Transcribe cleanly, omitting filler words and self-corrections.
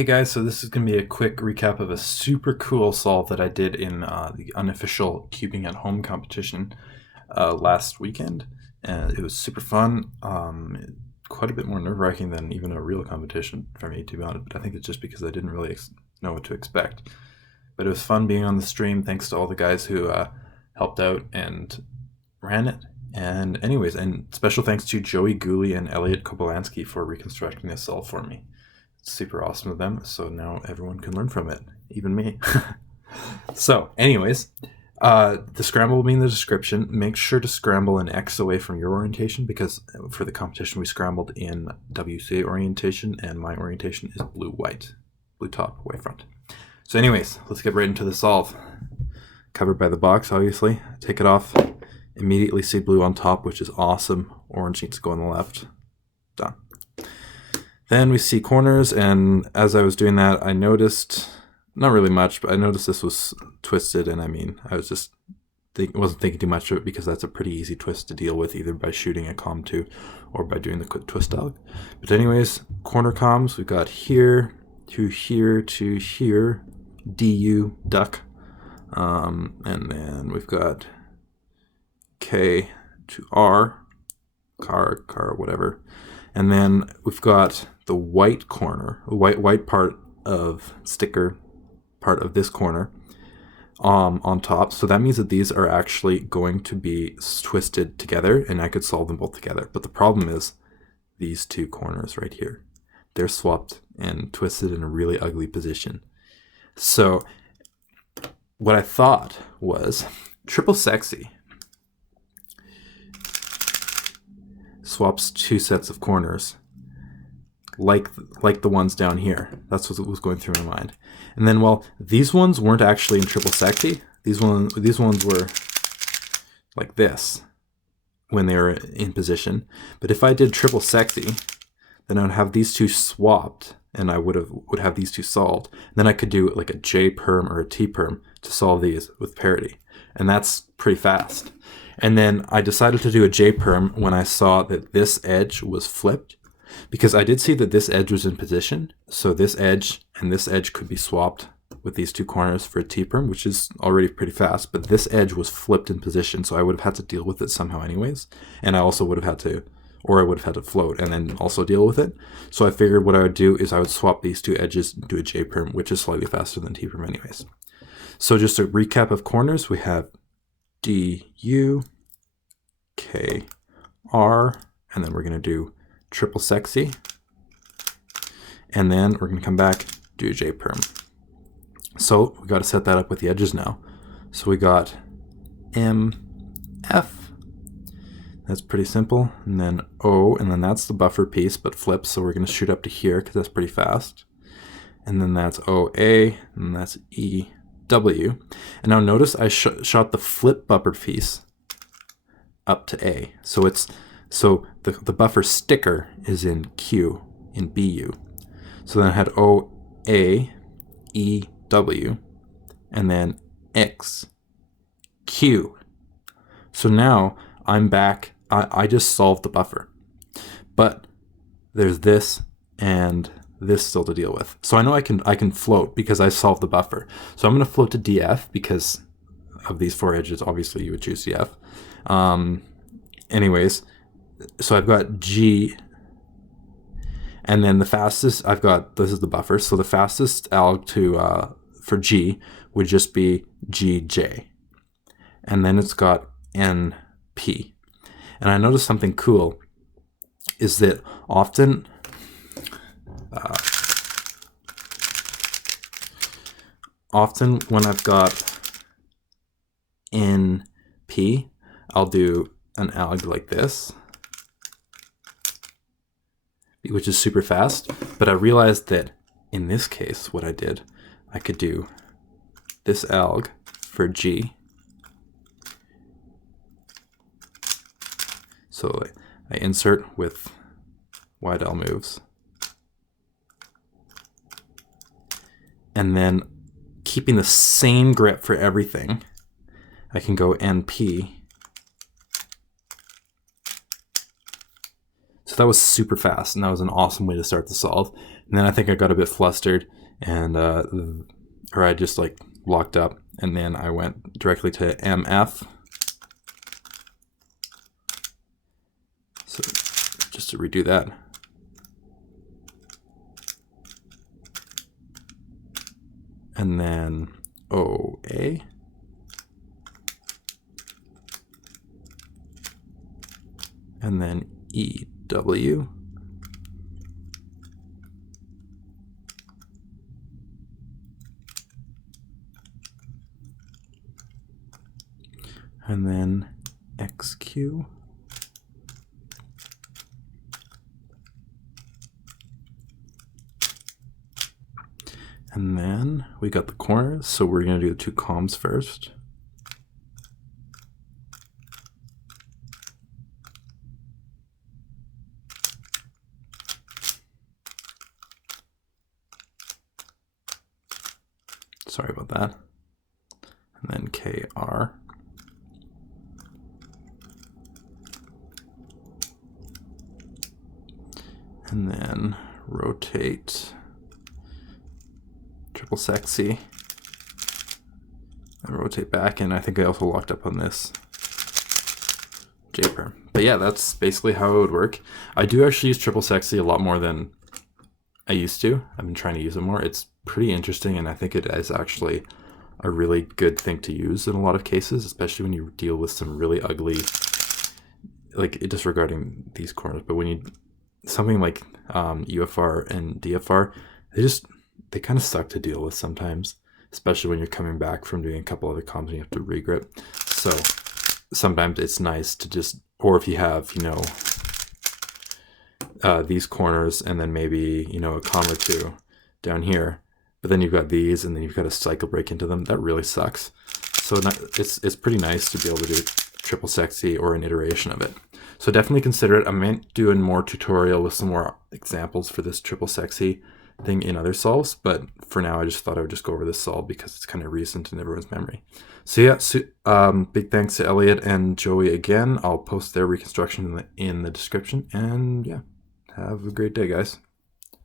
Hey guys, so this is going to be a quick recap of a super cool solve that I did in the unofficial cubing at home competition last weekend. And it was super fun, quite a bit more nerve-wracking than even a real competition for me, to be honest, but I think it's just because I didn't really know what to expect. But it was fun being on the stream, thanks to all the guys who helped out and ran it. And anyways, and special thanks to Joey Gooley and Elliot Kopolansky for reconstructing this solve for me. Super awesome of them, so now everyone can learn from it, even me. So anyways, the scramble will be in the description. Make sure to scramble an X away from your orientation, because for the competition we scrambled in WCA orientation, and my orientation is blue-white. Blue top, white front. So anyways, let's get right into the solve. Covered by the box, obviously. Take it off. Immediately see blue on top, which is awesome. Orange needs to go on the left. Done. Then we see corners, and as I was doing that, I noticed, not really much, but I noticed this was twisted, and I was just wasn't thinking too much of it because that's a pretty easy twist to deal with, either by shooting a COM 2 or by doing the quick twist dog. But anyways, corner comms, we've got here to here to here, DU, duck, and then we've got K to R, car, whatever. And then we've got the white corner, white part of sticker, part of this corner on top. So that means that these are actually going to be twisted together, and I could solve them both together. But the problem is these two corners right here. They're swapped and twisted in a really ugly position. So what I thought was triple sexy swaps two sets of corners like the ones down here. That's what was going through my mind. And then, well, these ones weren't actually in triple sexy. These ones were like this when they were in position. But if I did triple sexy, then I would have these two swapped, and I would have these two solved. Then I could do like a J perm or a T perm to solve these with parity, and that's pretty fast. And then I decided to do a J perm when I saw that this edge was flipped, because I did see that this edge was in position. So this edge and this edge could be swapped with these two corners for a T perm, which is already pretty fast, but this edge was flipped in position. So I would have had to deal with it somehow anyways. And I also would have had to, or I would have had to float and then also deal with it. So I figured what I would do is I would swap these two edges and do a J perm, which is slightly faster than T perm anyways. So just a recap of corners, we have DU, K, R, and then we're going to do triple sexy, and then we're going to come back, do a J perm. So we got to set that up with the edges now. So we got M, F, that's pretty simple, and then O, and then that's the buffer piece but flips, so we're going to shoot up to here because that's pretty fast. And then that's OA, and that's E, W. And now notice I shot the flip buffer piece up to A. So the buffer sticker is in Q, in BU. So then I had O, A, E, W, and then X, Q. So now I'm back. I just solved the buffer. But there's this and this still to deal with. So I know I can float because I solved the buffer. So I'm going to float to DF because of these four edges. Obviously you would choose DF. Anyways, so I've got G, and then the fastest I've got, this is the buffer. So the fastest alg to for G would just be GJ, and then it's got NP. And I noticed something cool is that often when I've got NP, I'll do an alg like this, which is super fast. But I realized that in this case, what I did, I could do this alg for G. So I insert with wide L moves, and then keeping the same grip for everything, I can go NP. So that was super fast, and that was an awesome way to start the solve. And then I think I got a bit flustered and, or I just like locked up, and then I went directly to MF. So just to redo that. And then OA. And then EW. And then XQ. And then we got the corners, so we're going to do the two comms first. Sorry about that. And then KR. And then rotate triple sexy. And rotate back, and I think I also locked up on this J-perm. But yeah, that's basically how it would work. I do actually use triple sexy a lot more than I used to. I've been trying to use it more. It's pretty interesting, and I think it is actually a really good thing to use in a lot of cases, especially when you deal with some really ugly, like disregarding these corners, but when you, something like UFR and DFR, they kind of suck to deal with sometimes, especially when you're coming back from doing a couple other comms and you have to regrip. So sometimes it's nice to just, or if you have, you know, these corners and then maybe, you know, a comm or two down here, but then you've got these and then you've got a cycle break into them. That really sucks. So it's pretty nice to be able to do triple sexy or an iteration of it. So definitely consider it. I'm doing more tutorial with some more examples for this triple sexy thing in other solves, but for now I just thought I would just go over this solve because it's kind of recent in everyone's memory. So yeah, big thanks to Elliot and Joey again. I'll post their reconstruction in the description, and yeah, have a great day, guys.